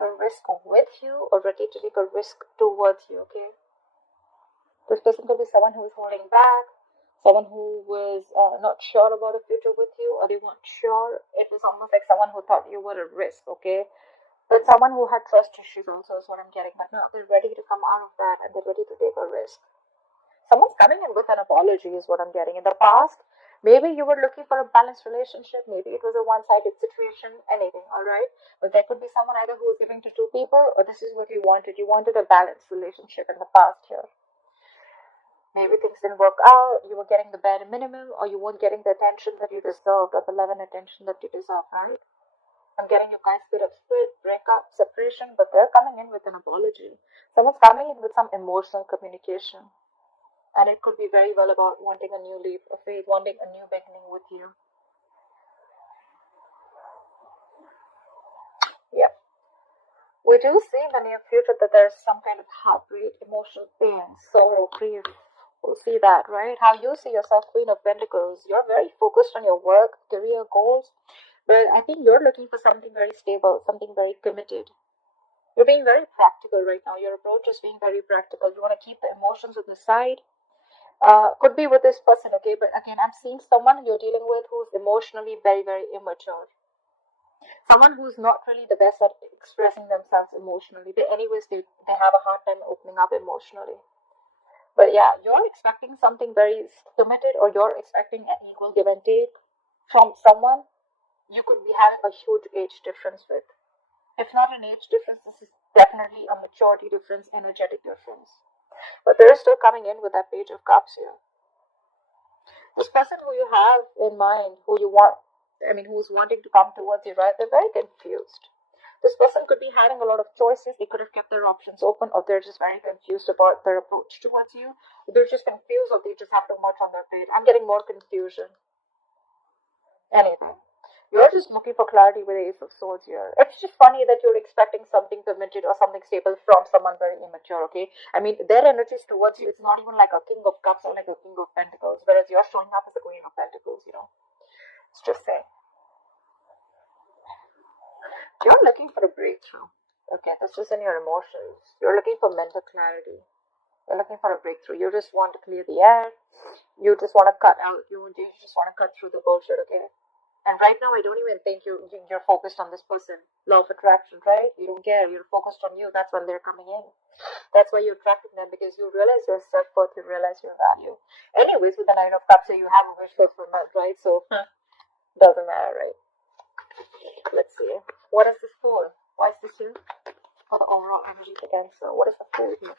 a risk with you or ready to take a risk towards you, okay? This person could be someone who is holding back, someone who was not sure about a future with you, or they weren't sure. It was almost like someone who thought you were a risk, okay? But someone who had trust issues also is what I'm getting. But now they're ready to come out of that and they're ready to take a risk. Someone's coming in with an apology is what I'm getting. In the past, maybe you were looking for a balanced relationship. Maybe it was a one-sided situation, anything, all right? But there could be someone either who was giving to two people or this is what you wanted. You wanted a balanced relationship in the past here. Maybe things didn't work out. You were getting the bare minimum or you weren't getting the attention that you deserved or the love and attention that you deserve, right? I'm getting you guys could have split, breakup, separation, but they're coming in with an apology. Someone's coming in with some emotional communication. And it could be very well about wanting a new leap of faith, wanting a new beginning with you. Yep. We do see in the near future that there's some kind of heartbreak, emotional pain, sorrow, grief. We'll see that, right? How you see yourself, Queen of Pentacles. You're very focused on your work, career goals. But I think you're looking for something very stable, something very committed. You're being very practical right now. Your approach is being very practical. You want to keep the emotions on the side. Could be with this person, okay? But again, I'm seeing someone you're dealing with who's emotionally very, very immature. Someone who's not really the best at expressing themselves emotionally. They have a hard time opening up emotionally. But yeah, you're expecting something very committed or you're expecting an equal give and take from someone you could be having a huge age difference with. If not an age difference, this is definitely a maturity difference, energetic difference. But they're still coming in with that Page of Cups here. This person who you have in mind, who's wanting to come towards you, right? They're very confused. This person could be having a lot of choices. They could have kept their options open, or they're just very confused about their approach towards you. They're just confused, or they just have too much on their plate. I'm getting more confusion. Anything. You're just looking for clarity with the Ace of Swords here. It's just funny that you're expecting something committed or something stable from someone very immature, okay? I mean, their energies towards you, it's not even like a King of Cups or like a King of Pentacles, whereas you're showing up as a Queen of Pentacles, you know? It's just saying. You're looking for a breakthrough, okay? That's just in your emotions. You're looking for mental clarity. You're looking for a breakthrough. You just want to clear the air. You just want to cut out, you just want to cut through the bullshit, okay? And right now, I don't even think you're focused on this person. Law of attraction, right? You don't care. You're focused on you. That's when they're coming in. That's why you're attracting them, because you realize your self-worth, you realize your value. Anyways, with the Nine of Cups, so you have a wish fulfillment, right? So, doesn't matter, right? Let's see. What is this for? Why is this here? For the overall energies again. So, what is the Fool here?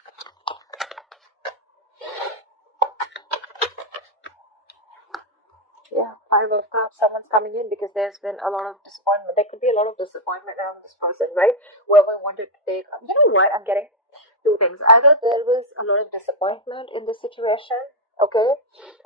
Yeah, Five of Cups, someone's coming in because there's been a lot of disappointment. There could be a lot of disappointment around this person, right? Whoever wanted to take, you know what, I'm getting two things. Either there was a lot of disappointment in the situation, okay?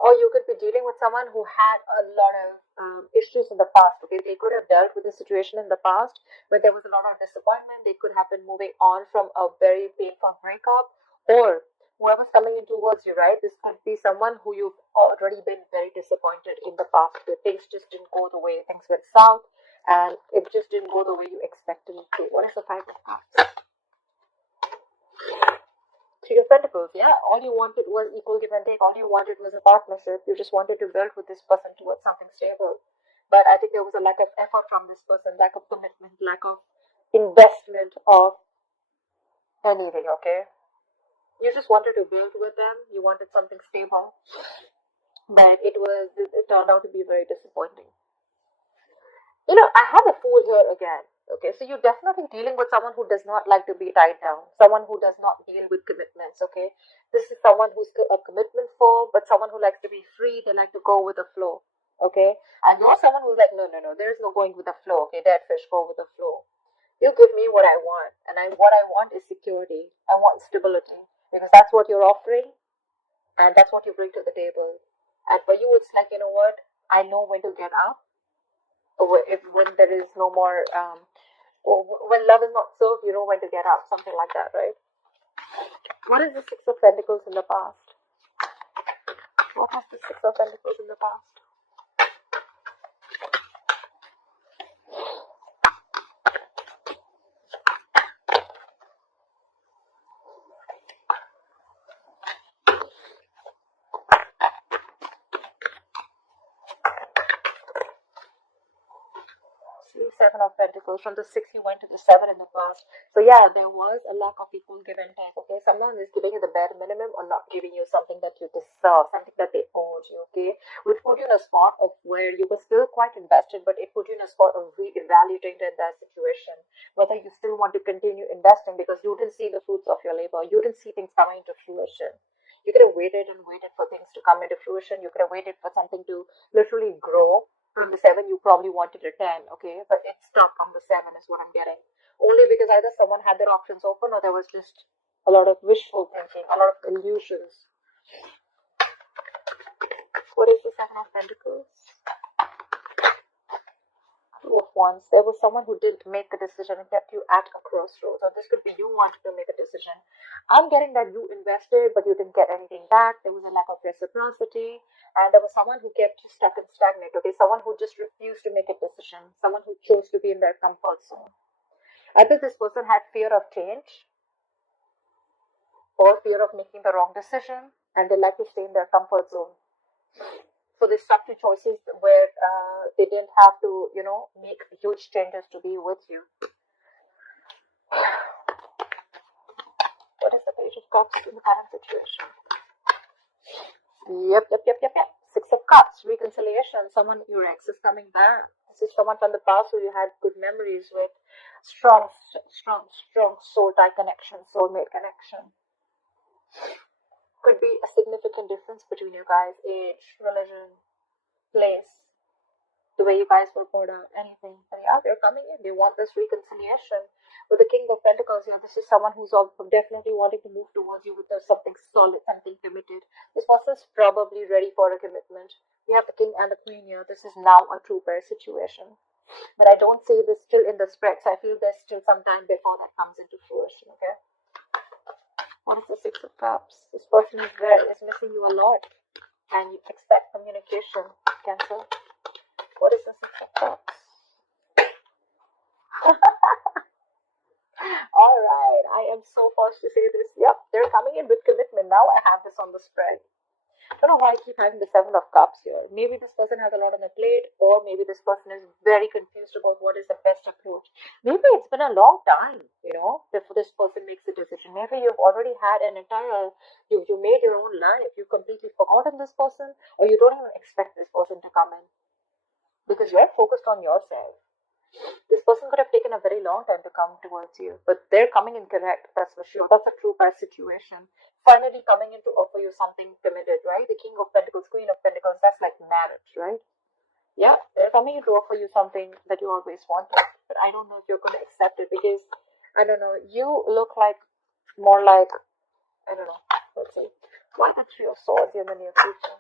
Or you could be dealing with someone who had a lot of issues in the past, okay? They could have dealt with the situation in the past, but there was a lot of disappointment. They could have been moving on from a very painful breakup, or whoever's coming in towards you, right? This could be someone who you've already been very disappointed in the past, where things just didn't go the way things went south, and it just didn't go the way you expected it to. What is the Five of Cups? Three of Pentacles, yeah. All you wanted was equal give and take. All you wanted was a partnership. You just wanted to build with this person towards something stable. But I think there was a lack of effort from this person, lack of commitment, lack of investment of anything, okay? You just wanted to build with them. You wanted something stable, but it turned out to be very disappointing. You know, I have a Fool here again. Okay, so you're definitely dealing with someone who does not like to be tied down, someone who does not deal with commitments. Okay, this is someone who's a commitment for, but someone who likes to be free. They like to go with the flow. Okay, and you're someone who's like, no, there is no going with the flow. Okay, dead fish, go with the flow. You give me what I want, and what I want is security. I want stability, because that's what you're offering, and that's what you bring to the table. And for you, it's like, you know what? I know when to get up. When there is no more, or when love is not served, you know when to get up. Something like that, right? What is the Six of Pentacles in the past? What was the Six of Pentacles in the past? Seven of Pentacles. From the 6, you went to the 7 in the past. So yeah, there was a lack of equal give and take. Okay, someone is giving you the bare minimum or not giving you something that you deserve, something that they owed you. Okay, which put you in a spot of where you were still quite invested, but it put you in a spot of re-evaluating that situation, whether you still want to continue investing because you didn't see the fruits of your labor, you didn't see things coming into fruition. You could have waited and waited for things to come into fruition. You could have waited for something to literally grow. From the 7, you probably wanted a 10, okay? But it stopped from the 7 is what I'm getting. Only because either someone had their options open or there was just a lot of wishful thinking, a lot of illusions. What is the 7 of Pentacles? Two of Wands. There was someone who didn't make a decision and kept you at a crossroads. Or this could be you wanted to make a decision. I'm getting that you invested, but you didn't get anything back. There was a lack of reciprocity. And there was someone who kept you stuck and stagnant. Okay, someone who just refused to make a decision. Someone who chose to be in their comfort zone. Either this person had fear of change or fear of making the wrong decision, and they like to stay in their comfort zone. So they stuck to choices where they didn't have to, make huge changes to be with you. What is the Page of Cups in the current situation? Yep. 6 of Cups, reconciliation. Someone, your ex is coming back. This is someone from the past who you had good memories with. Strong soul tie connection, soulmate connection. Could be a significant difference between you guys. Age, religion, place, the way you guys were brought up, anything. But yeah, they're coming in. They want this reconciliation. With the King of Pentacles here, this is someone who's definitely wanting to move towards you with something solid, something committed. This person's probably ready for a commitment. We have the King and the Queen here. This is now a true pair situation. But I don't see this still in the spreads. I feel there's still some time before that comes into fruition, okay? What is the 6 of Cups? This person is missing you a lot. And you expect communication, Cancer. What is the 6 of Cups? Alright, I am so forced to say this. Yep, they're coming in with commitment. Now I have this on the spread. I don't know why I keep having the 7 of Cups here. Maybe this person has a lot on the plate, or maybe this person is very confused about what is the best approach. Maybe it's been a long time, before this person makes a decision. Maybe you've already had an entire, you made your own life. You've completely forgotten this person, or you don't even expect this person to come in. Because you're focused on yourself. This person could have taken a very long time to come towards you, but they're coming in correct, that's for sure. That's a true pair situation. Finally coming in to offer you something committed, right? The King of Pentacles, Queen of Pentacles, that's like marriage, right? Yeah, they're coming in to offer you something that you always wanted, but I don't know if you're going to accept it because, I don't know, you look like, more like, I don't know, let's see. Why the 3 of Swords in the near future?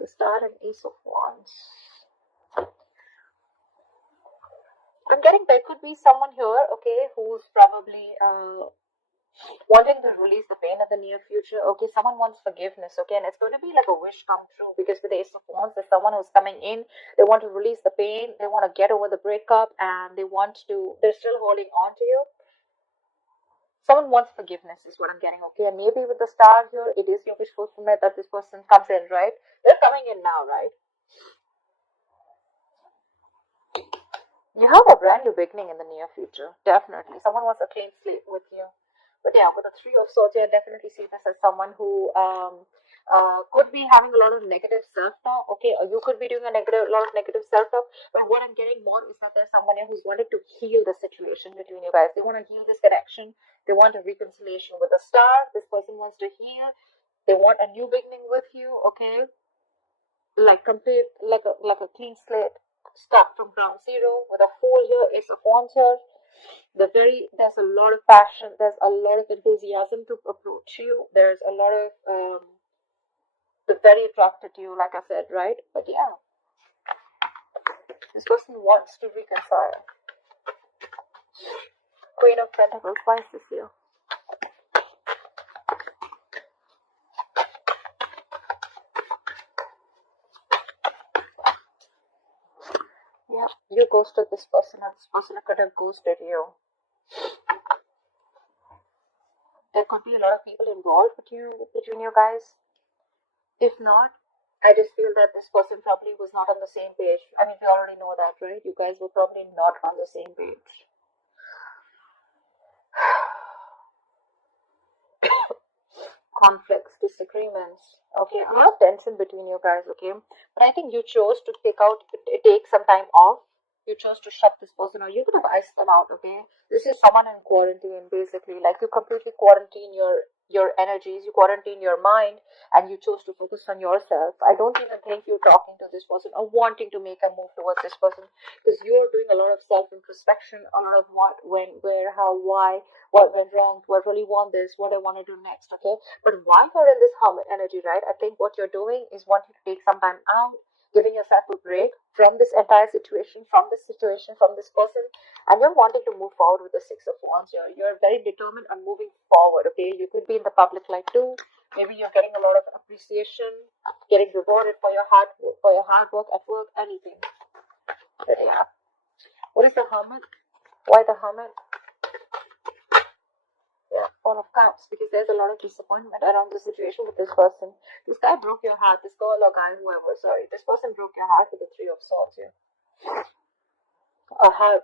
The Star and Ace of Wands. I'm getting there could be someone here, okay, who's probably wanting to release the pain in the near future. Okay, someone wants forgiveness, okay, and it's going to be like a wish come true because with the Ace of Wands, there's someone who's coming in. They want to release the pain. They want to get over the breakup, and they're still holding on to you. Someone wants forgiveness is what I'm getting, okay, and maybe with the Star here, it is your wish fulfillment that this person comes in, right? They're coming in now, right? You have a brand new beginning in the near future, definitely. Someone wants a clean slate with you. But yeah, with the 3 of Swords, I definitely see this as someone who could be having a lot of negative self-talk, okay, or you could be doing a lot of negative self-talk. But what I'm getting more is that there's someone here who's wanting to heal the situation between you guys. They want to heal this connection. They want a reconciliation with the Star. This person wants to heal. They want a new beginning with you, okay, like complete, like a clean slate. Start from ground zero with a Fool here, Ace of Wands here. There's a lot of passion, there's a lot of enthusiasm to approach you. There's a lot of they're very attracted to you, like I said, right? But yeah, this person wants to reconcile. Queen of Pentacles, why is this here? Yeah, you ghosted this person, and this person could have ghosted you. There could be a lot of people involved between you guys. If not, I just feel that this person probably was not on the same page. I mean, we already know that, right? You guys were probably not on the same page. Conflicts, disagreements. Okay, a lot of tension between you guys. Okay, but I think you chose to take some time off. You chose to shut this person, or you could have iced them out. Okay, this is someone in quarantine, basically. Like, you completely quarantine your energies, you quarantine your mind, and you chose to focus on yourself. I don't even think you're talking to this person or wanting to make a move towards this person, because you're doing a lot of self introspection, a lot of what, when, where, how, why, what went wrong, do I really want this, what I want to do next. Okay, but while you're in this hermit energy, right, I think what you're doing is wanting to take some time out, giving yourself a break from this entire situation, from this person, and you're wanting to move forward with the Six of Wands. You're very determined on moving forward. Okay, you could be in the public light too. Maybe you're getting a lot of appreciation, getting rewarded for your hard work at work, anything. But yeah, what is the Hermit? Why the Hermit? Yeah, Four of Cups, because there's a lot of disappointment around the situation with this person. This guy broke your heart, this girl or guy, whoever, sorry. This person broke your heart with the Three of Swords here. A heart,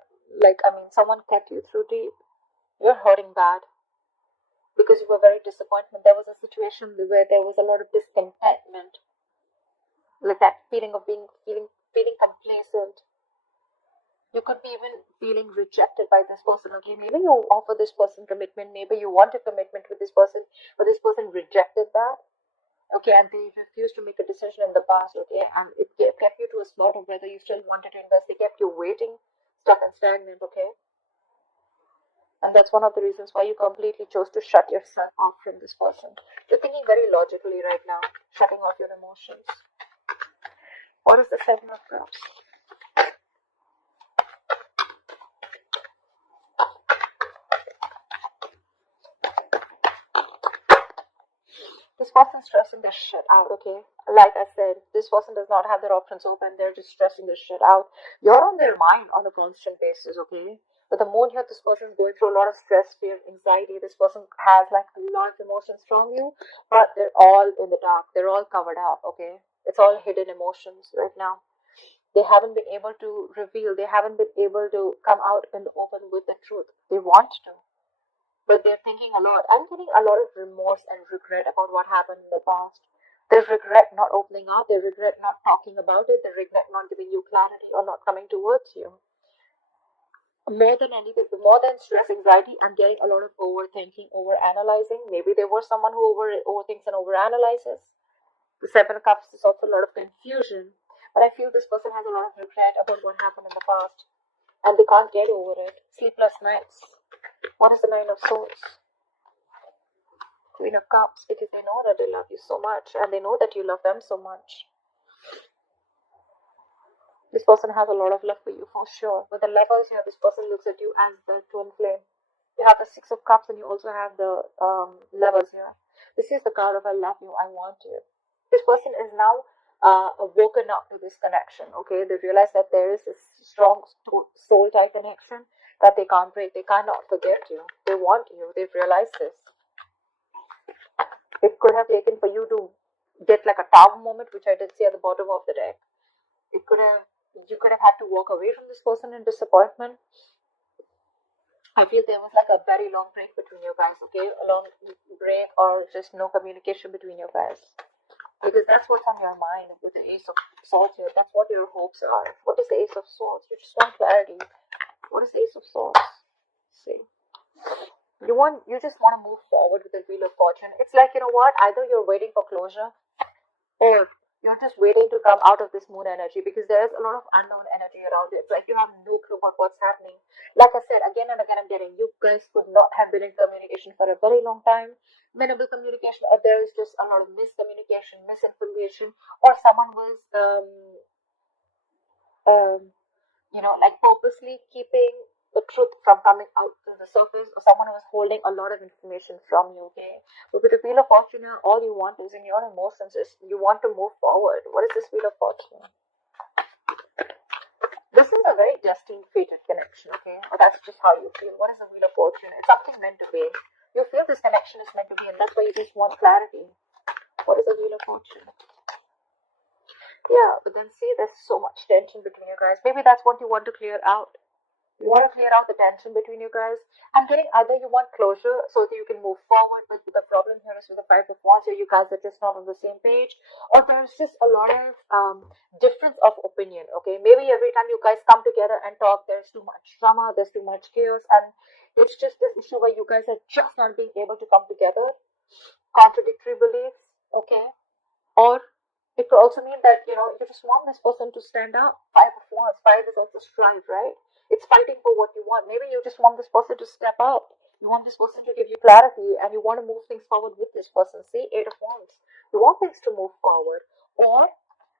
someone cut you through deep. You're hurting bad because you were very disappointed. There was a situation where there was a lot of discontentment, like that feeling of feeling complacent. You could be even feeling rejected by this person. Okay, maybe you offer this person commitment, maybe you want a commitment with this person, but this person rejected that. Okay, and they refused to make a decision in the past. Okay, and it kept you to a spot of whether you still wanted to invest. They kept you waiting, stuck and stagnant. Okay, and that's one of the reasons why you completely chose to shut yourself off from this person. You're thinking very logically right now, shutting off your emotions. What is the Seven of Cups? This person's stressing their shit out, okay? Like I said, this person does not have their options open. They're just stressing their shit out. You're on their mind on a constant basis, okay? With the moon here, this person's going through a lot of stress, fear, anxiety. This person has like a lot of emotions from you, but they're all in the dark. They're all covered up, okay? It's all hidden emotions right now. They haven't been able to reveal. They haven't been able to come out in the open with the truth. They want to, but they're thinking a lot. I'm getting a lot of remorse and regret about what happened in the past. They regret not opening up, they regret not talking about it, they regret not giving you clarity or not coming towards you. More than anything, more than stress, anxiety, I'm getting a lot of overthinking, over analyzing. Maybe there was someone who overthinks and over analyzes. The Seven of Cups is also a lot of confusion. But I feel this person has a lot of regret about what happened in the past, and they can't get over it. Sleepless nights. What is the Nine of Swords? Queen of Cups, because they know that they love you so much, and they know that you love them so much. This person has a lot of love for you, for sure. With the Lovers here, this person looks at you as the twin flame. You have the Six of Cups, and you also have the Lovers here. This is the card of I love you, I want you. This person is now woken up to this connection, okay? They realize that there is a strong soul tie connection that they can't break. They cannot forget you. They want you. They've realized this. It could have taken for you to get like a tower moment, which I did see at the bottom of the deck. You could have had to walk away from this person in disappointment. I feel there was like a very long break between you guys, okay? A long break or just no communication between you guys. Because that's what's on your mind with the Ace of Swords here. That's what your hopes are. What is the Ace of Swords? You just want clarity. What is the Ace of Swords? Let's see. You just want to move forward with the Wheel of Fortune. It's like, you know what? Either you're waiting for closure, or you're just waiting to come out of this moon energy, because there's a lot of unknown energy around it. It's like you have no clue about what's happening. Like I said, again and again, I'm getting you guys could not have been in communication for a very long time. Minimal communication, or there is just a lot of miscommunication, misinformation, or someone was like purposely keeping the truth from coming out to the surface, or someone who is holding a lot of information from you, okay? But with the Wheel of Fortune, all you want is in your emotions is you want to move forward. What is this Wheel of Fortune? This is a very destined, fated connection, okay? Or that's just how you feel. What is the Wheel of Fortune? It's something meant to be. You feel this connection is meant to be, and that's why you just want clarity. What is the Wheel of Fortune? Yeah, but then see, there's so much tension between you guys. Maybe that's what you want to clear out. You want to clear out the tension between you guys. I'm getting either you want closure so that you can move forward, but the problem here is with the Five of Wands, so you guys are just not on the same page, or there's just a lot of difference of opinion. Okay, maybe every time you guys come together and talk, there's too much drama, there's too much chaos, and it's just this issue where you guys are just not being able to come together. Contradictory beliefs. Okay, or it could also mean that, you just want this person to stand up. Five of Wands. Five is also strive, right? It's fighting for what you want. Maybe you just want this person to step up. You want this person to give you clarity and you want to move things forward with this person. See, Eight of Wands. You want things to move forward. Or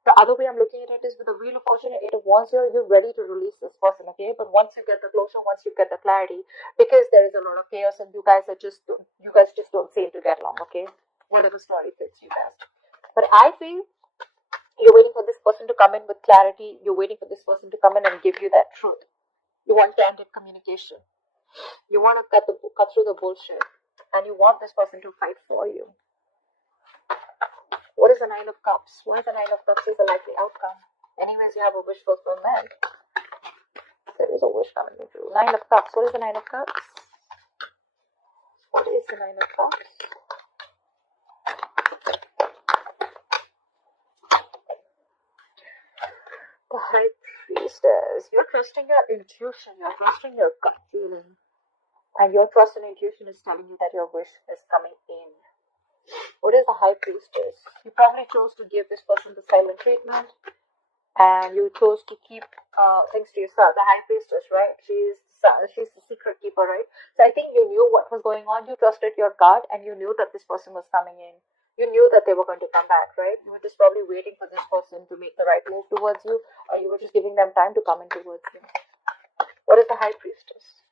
the other way I'm looking at it is with the Wheel of Fortune and Eight of Wands here, you're ready to release this person, okay? But once you get the closure, once you get the clarity, because there is a lot of chaos and you guys just don't seem to get along, okay? Whatever story fits you best. But I feel you're waiting for this person to come in with clarity. You're waiting for this person to come in and give you that truth. You want candid communication. You want to cut through the bullshit. And you want this person to fight for you. What is the Nine of Cups? What is the Nine of Cups is the likely outcome? Anyways, you have a wish fulfillment. There is a wish coming through. Nine of Cups. What is the Nine of Cups? What is the Nine of Cups? The High Priestess. You're trusting your intuition. You're trusting your gut feeling. And your trust and intuition is telling you that your wish is coming in. What is the High Priestess? You probably chose to give this person the silent treatment. And you chose to keep things to yourself. The High Priestess, right? She's the secret keeper, right? So I think you knew what was going on. You trusted your gut and you knew that this person was coming in. You knew that they were going to come back, right? You were just probably waiting for this person to make the right move towards you, or you were just giving them time to come in towards you. What is the High Priestess?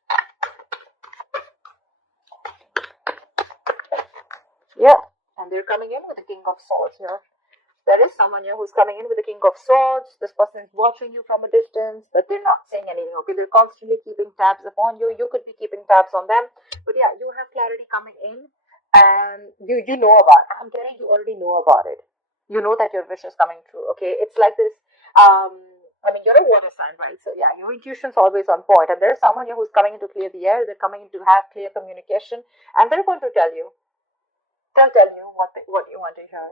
Yeah, and they're coming in with the King of Swords here. There is someone here who's coming in with the King of Swords. This person is watching you from a distance, but they're not saying anything, okay? They're constantly keeping tabs upon you. You could be keeping tabs on them. But yeah, you have clarity coming in. And you know about it. I'm telling you already know about it. You know that your wish is coming true, okay? It's like this, you're a water sign, right? So yeah, your intuition's always on point. And there's someone here who's coming in to clear the air. They're coming in to have clear communication. And they're going to tell you. They'll tell you what you want to hear.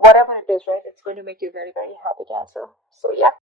Whatever it is, right? It's going to make you very, very happy, Cancer. So yeah.